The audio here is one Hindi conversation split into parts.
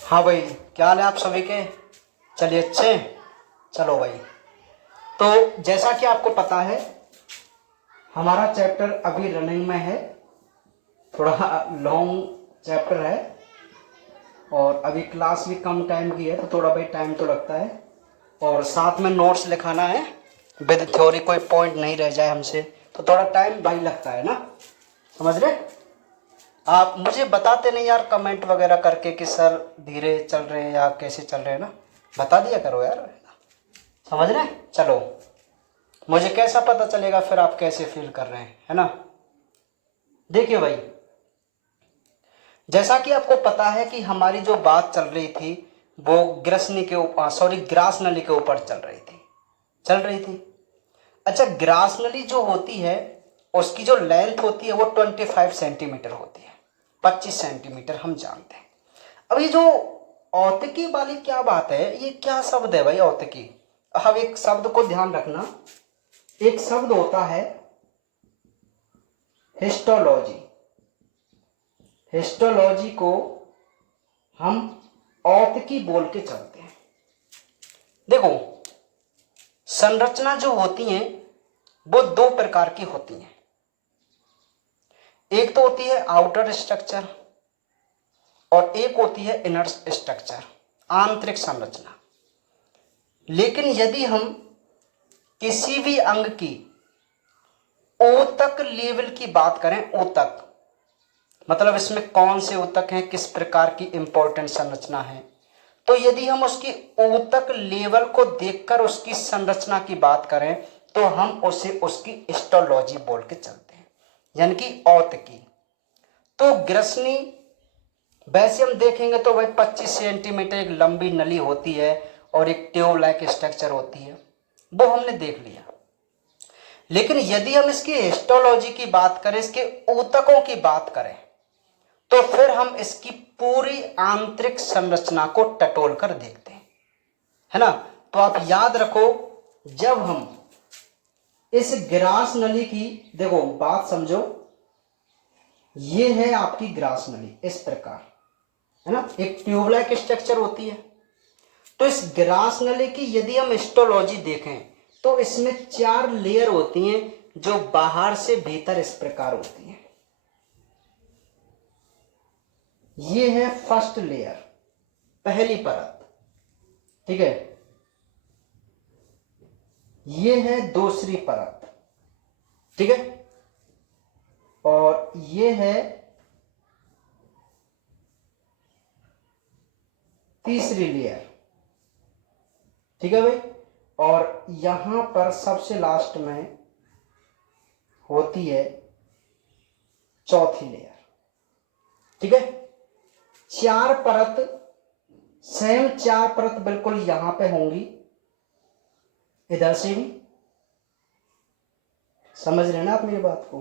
हाँ भाई, क्या हाल है आप सभी के। चलिए अच्छे। चलो भाई, तो जैसा कि आपको पता है हमारा चैप्टर अभी रनिंग में है। थोड़ा लॉन्ग चैप्टर है और अभी क्लास भी कम टाइम की है, तो थोड़ा भाई टाइम तो लगता है। और साथ में नोट्स लिखाना है विद थ्योरी, कोई पॉइंट नहीं रह जाए हमसे, तो थोड़ा टाइम भाई लगता है ना। समझ रहे। आप मुझे बताते नहीं यार कमेंट वगैरह करके कि सर धीरे चल रहे हैं या कैसे चल रहे हैं ना, बता दिया करो यार। समझ रहे हैं। चलो, मुझे कैसा पता चलेगा फिर आप कैसे फील कर रहे हैं, है ना। देखिए भाई, जैसा कि आपको पता है कि हमारी जो बात चल रही थी वो ग्रसनी के ऊपर, सॉरी ग्रास नली के ऊपर चल रही थी। अच्छा, ग्रास नली जो होती है उसकी जो लेंथ होती है वो 25 सेंटीमीटर होती है, 25 सेंटीमीटर हम जानते हैं। अब ये जो औतकी वाली क्या बात है, ये क्या शब्द है भाई औतकी। अब एक शब्द को ध्यान रखना, एक शब्द होता है हिस्टोलॉजी। हिस्टोलॉजी को हम औतकी बोल के चलते हैं। देखो, संरचना जो होती है वो दो प्रकार की होती हैं। एक तो होती है आउटर स्ट्रक्चर और एक होती है इनर स्ट्रक्चर, आंतरिक संरचना। लेकिन यदि हम किसी भी अंग की ऊतक लेवल की बात करें, ऊतक मतलब इसमें कौन से ऊतक हैं, किस प्रकार की इंपॉर्टेंट संरचना है, तो यदि हम उसकी ऊतक लेवल को देखकर उसकी संरचना की बात करें तो हम उसे उसकी हिस्टोलॉजी बोल के चलते हैं, यानी कि औतकी। तो ग्रसनी वैसे हम देखेंगे तो भाई 25 सेंटीमीटर एक लंबी नली होती है और एक ट्यूब लाइक स्ट्रक्चर होती है, वो हमने देख लिया। लेकिन यदि हम इसकी हिस्टोलॉजी की बात करें, इसके ऊतकों की बात करें, तो फिर हम इसकी पूरी आंतरिक संरचना को टटोल कर देखते हैं, है ना। तो आप याद रखो, जब हम इस ग्रास नली की, देखो बात समझो, ये है आपकी ग्रास नली इस प्रकार, है ना, एक ट्यूबलाइक स्ट्रक्चर होती है। तो इस ग्रास नली की यदि हम हिस्टोलॉजी देखें तो इसमें 4 लेयर होती हैं जो बाहर से भीतर इस प्रकार होती हैं। ये है फर्स्ट लेयर, पहली परत, ठीक है। ये है दूसरी परत, ठीक है। और ये है तीसरी लेयर, ठीक है भाई। और यहां पर सबसे लास्ट में होती है चौथी लेयर, ठीक है। 4 परत, सेम 4 परत बिल्कुल यहां पे होंगी, इधर से भी। समझ रहे ना आप मेरी बात को।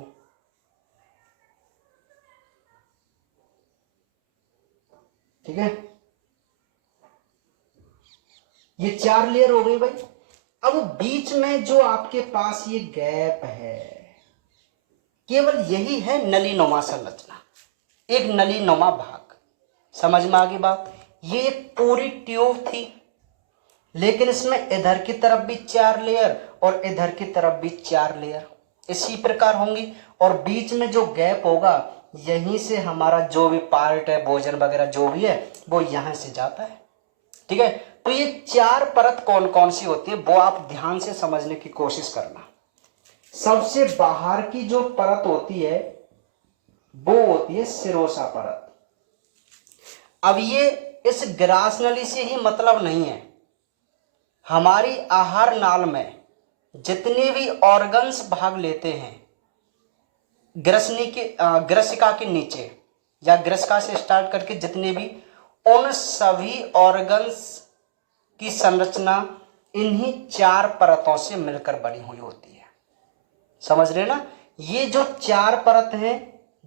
ठीक है, ये 4 लेयर हो गई भाई। अब बीच में जो आपके पास ये गैप है, केवल यही है नलीनुमा संरचना, एक नलीनुमा भाग। समझ में आ गई बात। ये एक पूरी ट्यूब थी, लेकिन इसमें इधर की तरफ भी 4 लेयर और इधर की तरफ भी 4 लेयर इसी प्रकार होंगी। और बीच में जो गैप होगा, यहीं से हमारा जो भी पार्ट है, भोजन वगैरह जो भी है, वो यहां से जाता है, ठीक है। तो ये 4 परत कौन कौन सी होती है वो आप ध्यान से समझने की कोशिश करना। सबसे बाहर की जो परत होती है वो होती है सिरोसा परत। अब ये इस ग्रास नली से ही मतलब नहीं है, हमारी आहार नाल में जितने भी ऑर्गन्स भाग लेते हैं ग्रसनी के, ग्रसिका के नीचे या ग्रसिका से स्टार्ट करके जितने भी, उन सभी ऑर्गन्स की संरचना इन्हीं 4 परतों से मिलकर बनी हुई होती है। समझ रहे ना। ये जो 4 परत हैं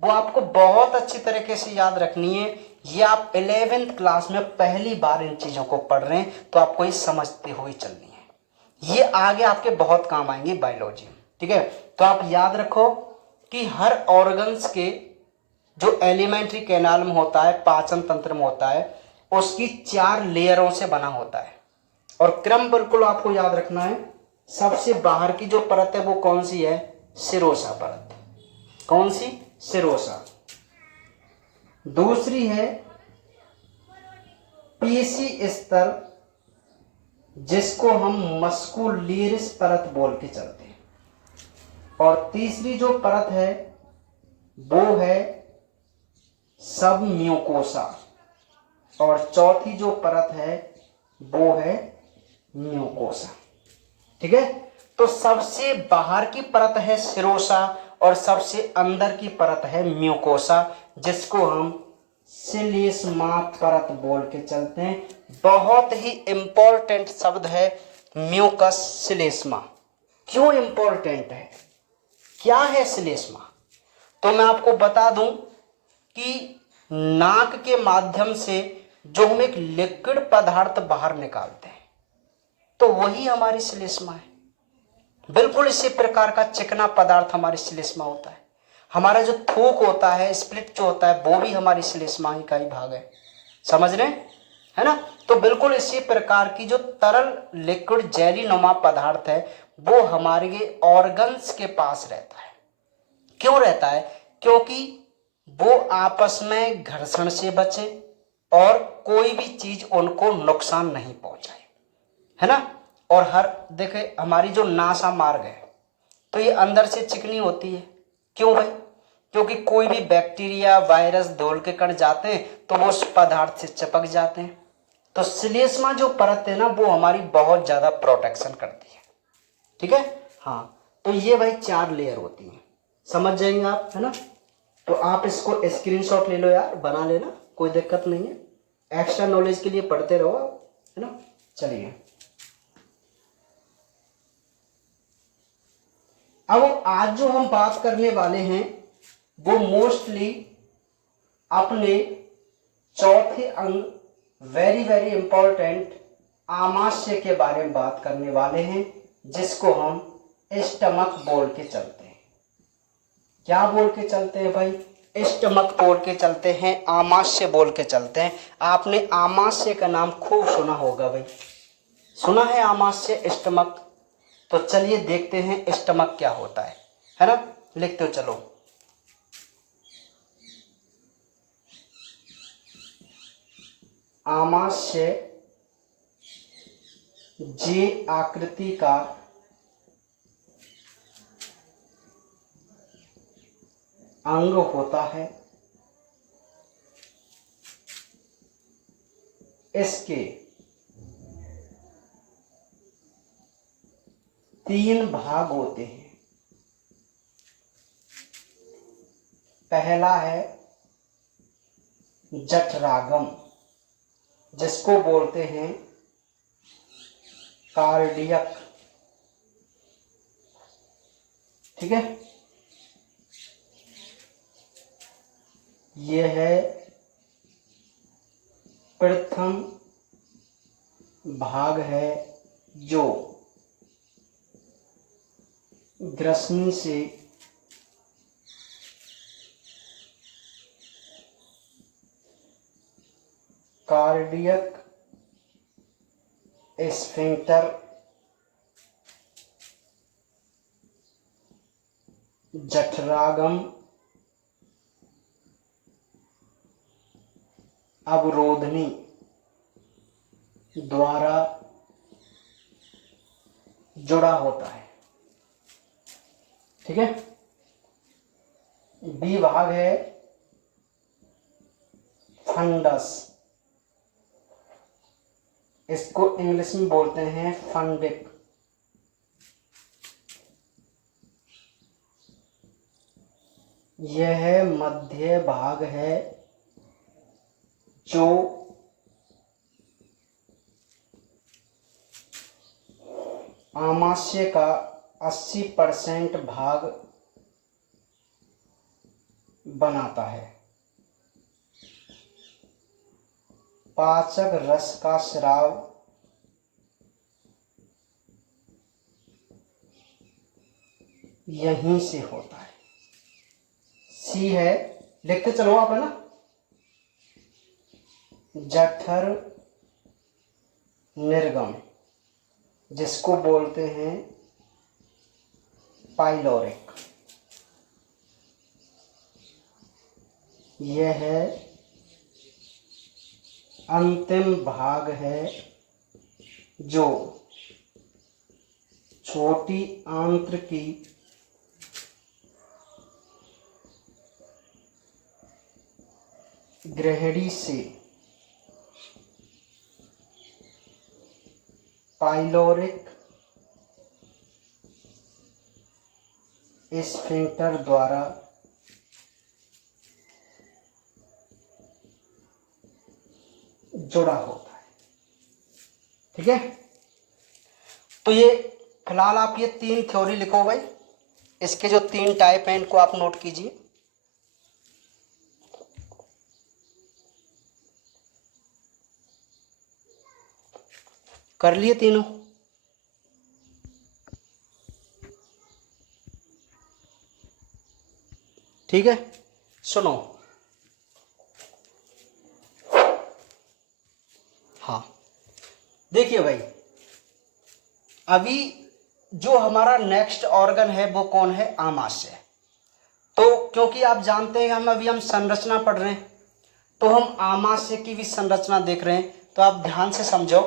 वो आपको बहुत अच्छी तरीके से याद रखनी है। ये आप 11th क्लास में पहली बार इन चीजों को पढ़ रहे हैं, तो आपको ये समझते हुए चलनी है। ये आगे आपके बहुत काम आएंगे बायोलॉजी में, ठीक है। तो आप याद रखो कि हर ऑर्गन्स के जो एलिमेंट्री कैनाल में होता है, पाचन तंत्र में होता है, उसकी 4 लेयरों से बना होता है। और क्रम बिल्कुल आपको याद रखना है। सबसे बाहर की जो परत है वो कौन सी है? सिरोसा परत। कौन सी? सिरोसा। दूसरी है पेशी स्तर, जिसको हम मस्कुलेरिस परत बोल के चलते हैं। और तीसरी जो परत है वो है सब म्यूकोसा। और चौथी जो परत है वो है म्यूकोसा। ठीक है, तो सबसे बाहर की परत है सिरोसा और सबसे अंदर की परत है म्यूकोसा, जिसको हम सिलेस्मा परत बोल के चलते हैं। बहुत ही इंपॉर्टेंट शब्द है म्यूकस सिलेस्मा। क्यों इंपॉर्टेंट है? क्या है सिलेस्मा? तो मैं आपको बता दूं कि नाक के माध्यम से जो हम एक लिक्विड पदार्थ बाहर निकालते हैं तो वही हमारी श्लेष्मा है। बिल्कुल इसी प्रकार का चिकना पदार्थ हमारी श्लेष्मा होता है। हमारा जो थूक होता है, स्प्लिट जो होता है, वो भी हमारी श्लेष्मा का ही भाग है। समझ रहे हैं? है ना? तो बिल्कुल इसी प्रकार की जो तरल लिक्विड जेली नुमा पदार्थ है वो हमारे ऑर्गन्स के पास रहता है। क्यों रहता है? क्योंकि वो आपस में घर्षण से बचे और कोई भी चीज उनको नुकसान नहीं पहुंचाए, है ना? और हर देखे हमारी जो नासा मार्ग है तो ये अंदर से चिकनी होती है। क्यों भाई? क्योंकि कोई भी बैक्टीरिया, वायरस, धूल के कण जाते हैं तो वो उस पदार्थ से चिपक जाते हैं। तो श्लेष्मा जो परत है ना वो हमारी बहुत ज्यादा प्रोटेक्शन करती है। ठीक है? हाँ, तो ये भाई 4 लेयर होती है। समझ जाएंगे आप, है ना? तो आप इसको स्क्रीनशॉट ले लो यार, बना लेना, कोई दिक्कत नहीं है। एक्स्ट्रा नॉलेज के लिए पढ़ते रहो आप, है ना? चलिए, अब आज जो हम बात करने वाले हैं वो मोस्टली अपने चौथे अंग वेरी वेरी इंपॉर्टेंट आमाशय के बारे में बात करने वाले हैं, जिसको हम स्टमक बोल के चलते हैं। क्या बोल के चलते हैं भाई? स्टमक बोल के चलते हैं, आमाशय बोल के चलते हैं। आपने आमाशय का नाम खूब सुना होगा भाई, सुना है आमाशय, स्टमक। तो चलिए देखते हैं स्टमक क्या होता है ना? लिखते हो चलो। आमाशय जे आकृति का अंग होता है। इसके 3 भाग होते हैं। पहला है जठरागम, जिसको बोलते हैं कार्डियक। ठीक है, यह है प्रथम भाग है जो ग्रसनी से कार्डियक स्फिंक्टर जठरागम अवरोधनी द्वारा जुड़ा होता है। ठीक है, बी भाग है फंडस, इसको इंग्लिश में बोलते हैं फंडिक। यह मध्य भाग है जो आमाशय का 80% भाग बनाता है। पाचक रस का स्राव यहीं से होता है। सी है लिखते चलो आप, है ना। जठर निर्गम, जिसको बोलते हैं पाइलोरिक, यह है अंतिम भाग है जो छोटी आंत्र की ग्रहणी से पाइलोरिक स्फिंक्टर द्वारा जुड़ा होता है। ठीक है, तो ये फिलहाल आप ये 3 थ्योरी लिखो भाई। इसके जो 3 टाइप हैं इनको आप नोट कीजिए। कर लिए तीनों? ठीक है, सुनो। हाँ, देखिए भाई, अभी जो हमारा नेक्स्ट ऑर्गन है वो कौन है? आमाशय। तो क्योंकि आप जानते हैं हम संरचना पढ़ रहे हैं, तो हम आमाशय की भी संरचना देख रहे हैं। तो आप ध्यान से समझो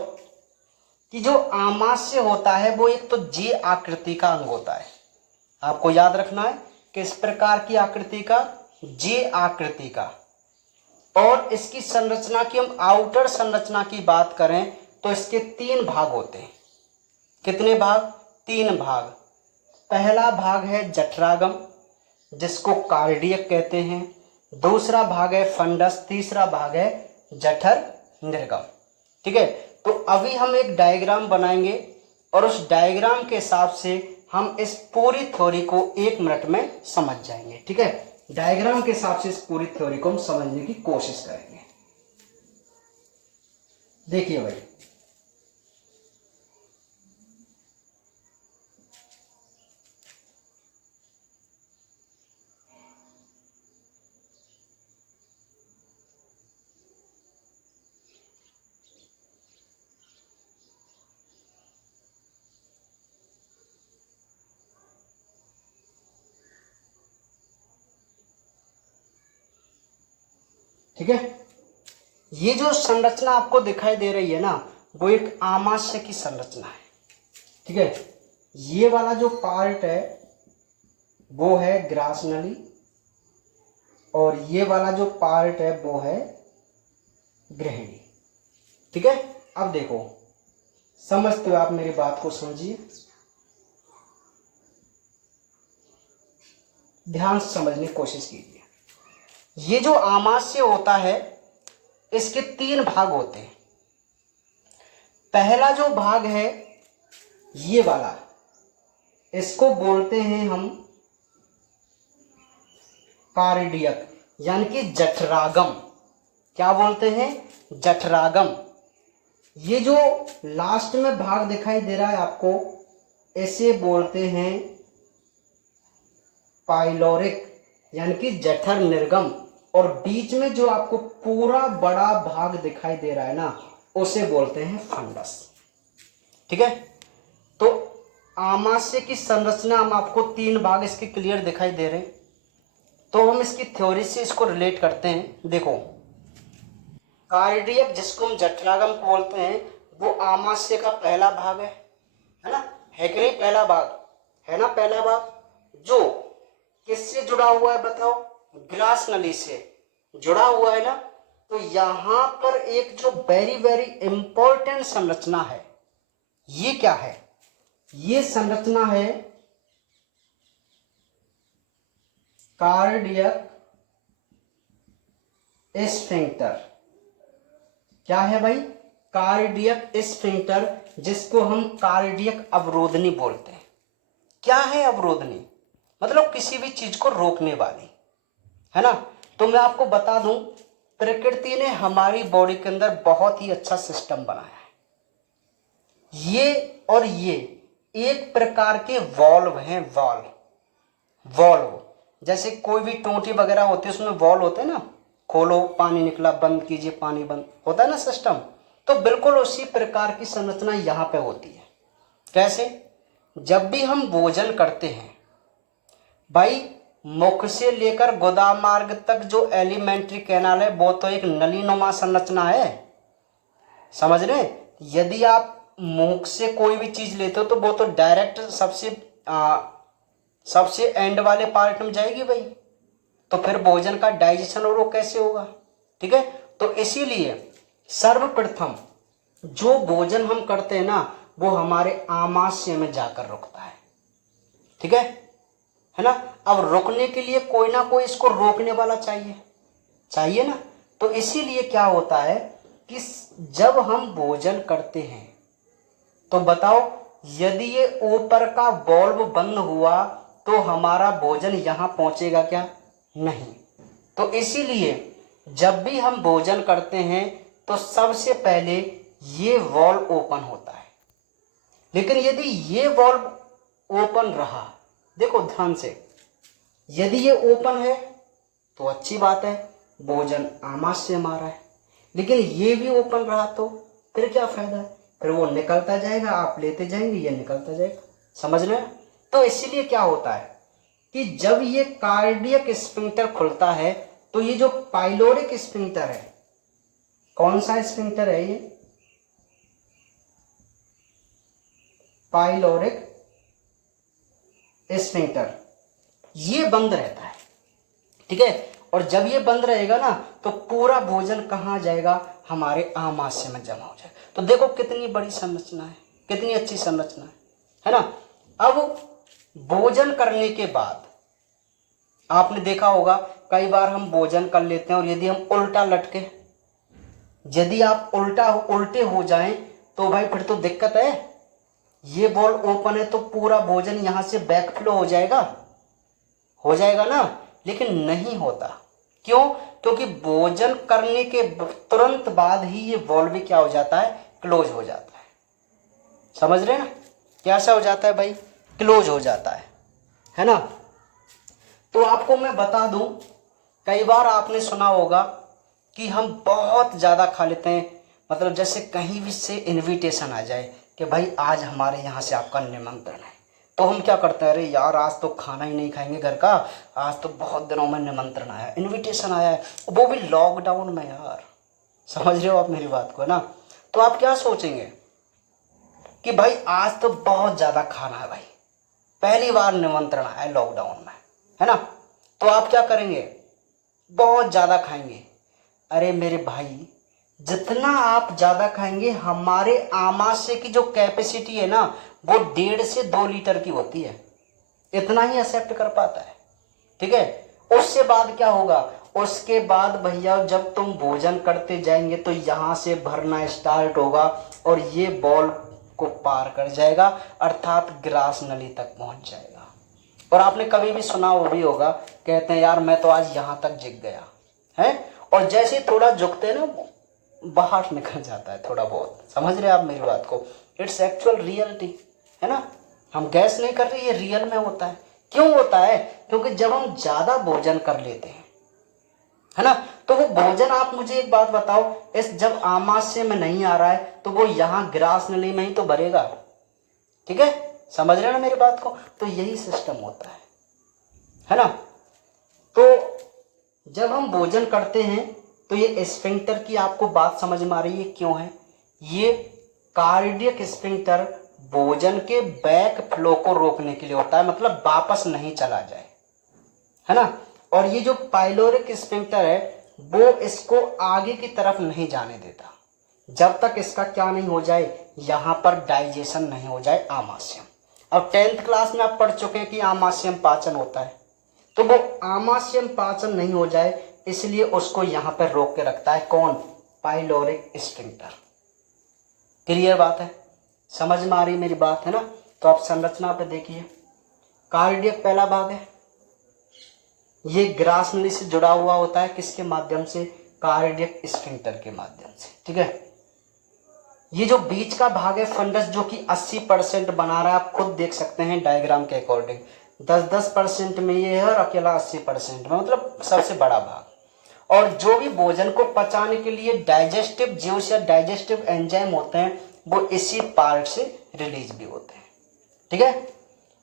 कि जो आमाशय होता है वो एक तो जे आकृति का अंग होता है। आपको याद रखना है किस प्रकार की आकृति का? जे आकृति का। और इसकी संरचना की हम आउटर संरचना की बात करें तो इसके 3 भाग होते हैं। कितने भाग? 3 भाग। पहला भाग है जठरागम, जिसको कार्डियक कहते हैं। दूसरा भाग है फंडस, तीसरा भाग है जठर निर्गम। ठीक है, तो अभी हम एक डायग्राम बनाएंगे और उस डायग्राम के हिसाब से हम इस पूरी थ्योरी को 1 मिनट में समझ जाएंगे। ठीक है, डायग्राम के हिसाब से इस पूरी थ्योरी को हम समझने की कोशिश करेंगे। देखिए भाई, ठीक है, ये जो संरचना आपको दिखाई दे रही है ना, वो एक आमाशय की संरचना है। ठीक है, ये वाला जो पार्ट है वो है ग्रास नली, और ये वाला जो पार्ट है वो है ग्रहणी। ठीक है, अब देखो, समझते हो आप मेरी बात को? समझिए, ध्यान से समझने की कोशिश कीजिए। ये जो आमाशय होता है इसके 3 भाग होते हैं। पहला जो भाग है ये वाला, इसको बोलते हैं हम कार्डियक, यानी कि जठरागम। क्या बोलते हैं? जठरागम। ये जो लास्ट में भाग दिखाई दे रहा है आपको, इसे बोलते हैं पाइलोरिक, यानी कि जठर निर्गम। और बीच में जो आपको पूरा बड़ा भाग दिखाई दे रहा है ना, उसे बोलते हैं फंडस। ठीक है, तो आमाशय की संरचना हम आपको 3 भाग इसके क्लियर दिखाई दे रहे हैं। तो हम इसकी थ्योरी से इसको रिलेट करते हैं। देखो, कार्डियक, जिसको हम जठरागम बोलते हैं, वो आमाशय का पहला भाग है ना? है कि नहीं? पहला भाग है ना, पहला भाग जो किससे जुड़ा हुआ है बताओ? ग्रास नली से जुड़ा हुआ है ना। तो यहां पर एक जो वेरी वेरी इंपॉर्टेंट संरचना है, ये क्या है? ये संरचना है कार्डियक स्फिंक्टर। क्या है भाई? कार्डियक स्फिंक्टर, जिसको हम कार्डियक अवरोधनी बोलते हैं। क्या है अवरोधनी? मतलब किसी भी चीज को रोकने वाली, है ना। तो मैं आपको बता दूं, प्रकृति ने हमारी बॉडी के अंदर बहुत ही अच्छा सिस्टम बनाया है। ये और ये एक प्रकार के वॉल्व हैं, वॉल्व। जैसे कोई भी टोंटी वगैरह होती है उसमें वॉल होते हैं ना, खोलो पानी निकला, बंद कीजिए पानी बंद, होता है ना सिस्टम। तो बिल्कुल उसी प्रकार की संरचना यहाँ पे होती है। कैसे? जब भी हम भोजन करते हैं भाई, मुख से लेकर गोदा मार्ग तक जो एलिमेंट्री कैनाल है वो तो एक नलीनुमा संरचना है, समझ रहे हैं? यदि आप मुख से कोई भी चीज लेते हो तो वो तो डायरेक्ट सबसे एंड वाले पार्ट में जाएगी भाई, तो फिर भोजन का डाइजेशन और वो कैसे होगा? ठीक है, तो इसीलिए सर्वप्रथम जो भोजन हम करते हैं ना वो हमारे आमाशय में जाकर रुकता है। ठीक है ना? अब रुकने के लिए कोई ना कोई इसको रोकने वाला चाहिए ना। तो इसीलिए क्या होता है कि जब हम भोजन करते हैं तो बताओ, यदि ये ऊपर का बॉल्व बंद हुआ तो हमारा भोजन यहां पहुंचेगा क्या? नहीं। तो इसीलिए जब भी हम भोजन करते हैं तो सबसे पहले ये वॉल्व ओपन होता है। लेकिन यदि ये वॉल्व ओपन रहा, देखो ध्यान से, यदि ये ओपन है तो अच्छी बात है, भोजन आमाशय में आ रहा है। लेकिन ये भी ओपन रहा तो फिर क्या फायदा है? फिर वो निकलता जाएगा, आप लेते जाएंगे, ये निकलता जाएगा। समझ रहे हैं? तो इसीलिए क्या होता है कि जब ये कार्डियक स्फिंक्टर खुलता है तो ये जो पाइलोरिक स्फिंक्टर है, कौन सा स्फिंक्टर है ये? पाइलोरिक स्फिंक्टर, ये बंद रहता है। ठीक है, और जब ये बंद रहेगा ना तो पूरा भोजन कहाँ जाएगा? हमारे आमाशय में जमा हो जाएगा। तो देखो कितनी बड़ी संरचना है, कितनी अच्छी संरचना है ना? अब भोजन करने के बाद आपने देखा होगा कई बार हम भोजन कर लेते हैं और यदि हम उल्टा लटके, यदि आप उल्टे हो जाएं तो भाई फिर तो दिक्कत है। ये बॉल ओपन है तो पूरा भोजन यहां से बैकफ्लो हो जाएगा ना, लेकिन नहीं होता। क्यों? क्योंकि भोजन करने के तुरंत बाद ही ये वॉल्व भी क्या हो जाता है? क्लोज हो जाता है। समझ रहे हैं ना? कैसा हो जाता है भाई? क्लोज हो जाता है ना? तो आपको मैं बता दूं, कई बार आपने सुना होगा कि हम बहुत ज़्यादा खा लेते हैं, मतलब जैसे कहीं भी से इनविटेशन आ जाए कि भाई आज हमारे यहाँ से आपका निमंत्रण है, तो हम क्या करते हैं, अरे यार आज तो खाना ही नहीं खाएंगे घर का, आज तो बहुत दिनों में निमंत्रण आया, इनविटेशन आया है, वो भी लॉकडाउन में यार। समझ रहे हो आप मेरी बात को ना? तो आप क्या सोचेंगे कि भाई आज तो बहुत ज़्यादा खाना है भाई, पहली बार निमंत्रण आया लॉकडाउन में, है ना? तो आप क्या करेंगे? बहुत ज़्यादा खाएंगे। अरे मेरे भाई, जितना आप ज़्यादा खाएंगे हमारे आमाशय की जो कैपेसिटी है ना वो 1.5 से 2 लीटर की होती है, इतना ही एक्सेप्ट कर पाता है। ठीक है, उससे बाद क्या होगा? उसके बाद भैया जब तुम भोजन करते जाएंगे तो यहाँ से भरना स्टार्ट होगा और ये बॉल को पार कर जाएगा, अर्थात ग्रास नली तक पहुंच जाएगा। और आपने कभी भी सुना वो भी होगा, कहते हैं यार मैं तो आज यहाँ तक झुक गया है, और जैसे ही थोड़ा झुकते हैं ना बाहर निकल जाता है थोड़ा बहुत। समझ रहे आप मेरी बात को? इट्स एक्चुअल रियलिटी, है ना? हम गैस नहीं कर रहे, ये रियल में होता है। क्यों होता है? क्योंकि जब हम ज्यादा भोजन कर लेते हैं, है ना, तो वो भोजन, आप मुझे एक बात बताओ, इस जब आमाशय में नहीं आ रहा है तो वो यहाँ ग्रास नली में ही तो भरेगा। ठीक है, समझ रहे हैं ना मेरी बात को? तो यही सिस्टम होता है ना? तो जब हम भोजन करते हैं तो ये स्फिंक्टर की आपको बात समझ में आ रही है क्यों है? ये कार्डियक स्फिंक्टर भोजन के बैक फ्लो को रोकने के लिए होता है, मतलब वापस नहीं चला जाए, है ना? और ये जो पाइलोरिक स्फिंक्टर है वो इसको आगे की तरफ नहीं जाने देता जब तक इसका क्या नहीं हो जाए, यहां पर डाइजेशन नहीं हो जाए आमाशयम। अब 10th क्लास में आप पढ़ चुके हैं कि आमाशयम पाचन होता है, तो वो आमाशयम पाचन नहीं हो जाए इसलिए उसको यहां पर रोक के रखता है। कौन? Pyloric sphincter. क्लियर बात है? समझ में आ रही मेरी बात, है ना? तो आप संरचना पे देखिए, कार्डियक पहला भाग है, ये ग्रास नली से जुड़ा हुआ होता है, किसके माध्यम से? कार्डियक स्फिंक्टर के माध्यम से। ठीक है, ये जो बीच का भाग है फंडस, जो कि 80% बना रहा है, आप खुद देख सकते हैं डायग्राम के अकॉर्डिंग। 10% में ये है और अकेला 80% में, मतलब सबसे बड़ा भाग। और जो भी भोजन को पचाने के लिए डाइजेस्टिव ज्यूस या डाइजेस्टिव एंजाइम होते हैं वो इसी पार्ट से रिलीज भी होते हैं। ठीक है।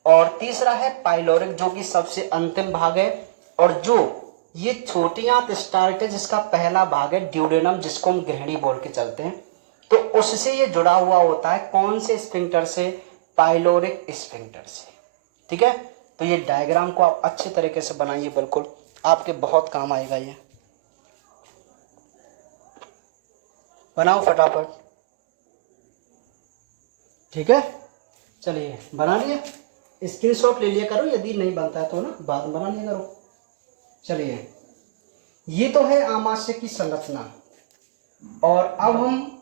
और तीसरा है पाइलोरिक, जो कि सबसे अंतिम भाग है, और जो ये छोटी आंत स्टार्ट है जिसका पहला भाग है ड्यूडेनम, जिसको हम गृहिणी बोल के चलते हैं, तो उससे ये जुड़ा हुआ होता है कौन से स्फिंक्टर से, पाइलोरिक स्फिंक्टर से। ठीक है। तो ये डायग्राम को आप अच्छे तरीके से बनाइए, बिल्कुल आपके बहुत काम आएगा ये। बनाओ फटाफट। ठीक है, चलिए बना लिया, स्क्रीनशॉट ले लिया करो, यदि नहीं बनता है तो ना बाद में बना लिया करो। चलिए, ये तो है आमाशय की संरचना, और अब हम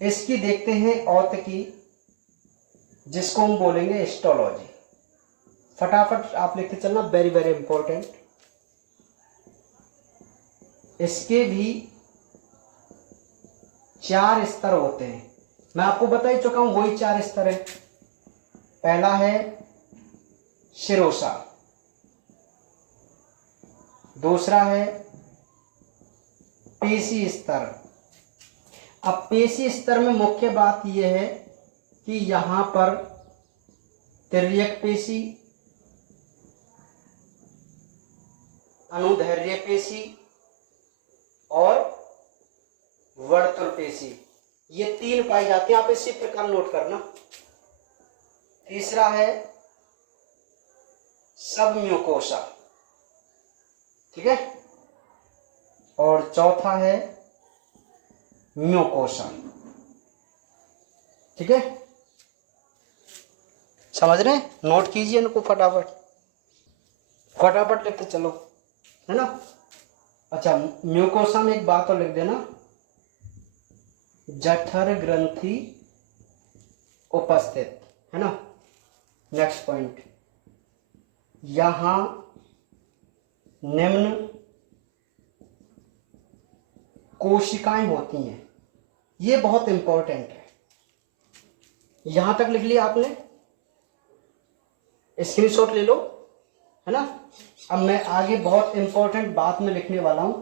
इसकी देखते हैं औत की, जिसको हम बोलेंगे हिस्टोलॉजी। फटाफट आप लिखते चलना, वेरी वेरी इंपॉर्टेंट। इसके भी 4 स्तर होते हैं, मैं आपको बता ही चुका हूं, वही 4 स्तर है। पहला है शिरोसा, दूसरा है पेशी स्तर। अब पेशी स्तर में मुख्य बात यह है कि यहां पर तिर्यक पेशी, अनुदैर्घ्य पेशी और वर्तुल पेशी, ये 3 पाई जाती हैं। आप इसी प्रकार नोट करना। तीसरा है सब म्यूकोसा, ठीक है, और चौथा है म्यूकोसा। ठीक है, समझ रहे हैं? नोट कीजिए इनको फटाफट, फटाफट लिखते चलो, है ना। अच्छा, म्यूकोसा में एक बात और लिख देना, जठर ग्रंथि उपस्थित, है ना। नेक्स्ट पॉइंट, यहां निम्न कोशिकाएं होती हैं, ये बहुत इंपॉर्टेंट है। यहां तक लिख लिया आपने, स्क्रीनशॉट ले लो, है ना। अब मैं आगे बहुत इंपॉर्टेंट बात में लिखने वाला हूं।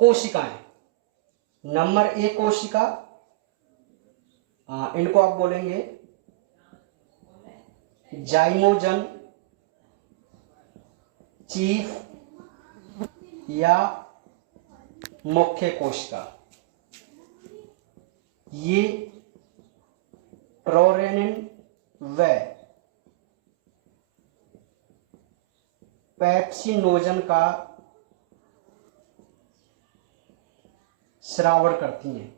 कोशिकाएं, नंबर 1 कोशिका, इनको आप बोलेंगे जाइमोजन, चीफ या मुख्य कोशिका। ये प्रोरेनिन व पेप्सिनोजन का स्रावण करती हैं।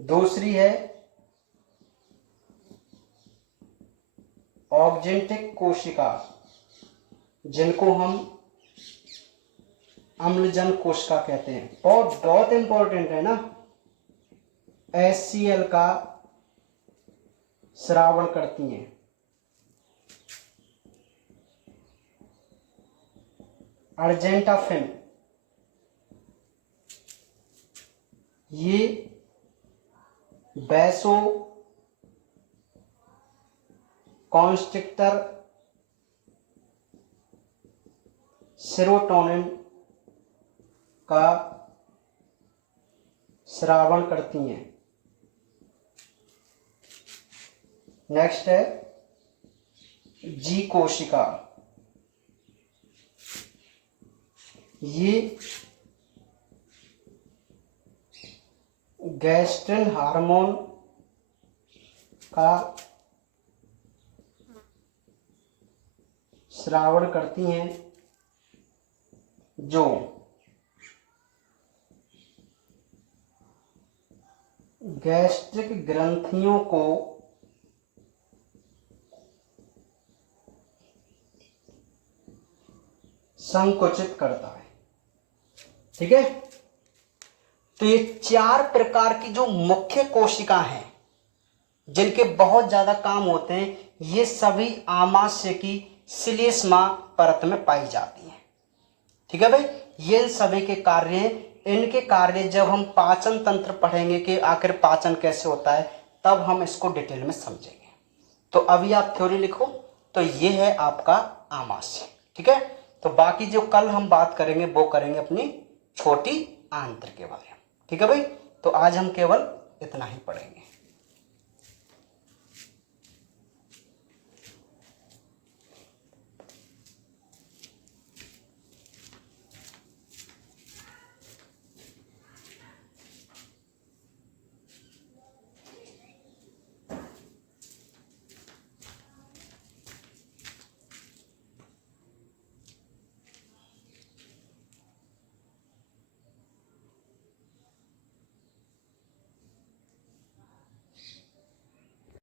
दूसरी है ऑक्जेंटिक कोशिका, जिनको हम अम्लजन कोशिका कहते हैं, और बहुत इंपॉर्टेंट है ना, HCl का स्रावण करती हैं। अर्जेंटाफिन, ये वैसो कॉन्स्ट्रिक्टर सेरोटोनिन का स्रावण करती हैं। नेक्स्ट है जी कोशिका, ये गैस्ट्रिन हार्मोन का स्रावण करती हैं, जो गैस्ट्रिक ग्रंथियों को संकुचित करता है। ठीक है, तो ये 4 प्रकार की जो मुख्य कोशिका हैं, जिनके बहुत ज्यादा काम होते हैं, ये सभी आमाशय की श्लेष्मा परत में पाई जाती हैं। ठीक है भाई, ये इन सभी के कार्य हैं। इनके कार्य जब हम पाचन तंत्र पढ़ेंगे कि आखिर पाचन कैसे होता है, तब हम इसको डिटेल में समझेंगे। तो अभी आप थ्योरी लिखो। तो ये है आपका आमाशय, ठीक है। तो बाकी जो कल हम बात करेंगे वो करेंगे अपनी छोटी आंत्र के बारे में, ठीक है भाई। तो आज हम केवल इतना ही पढ़ेंगे।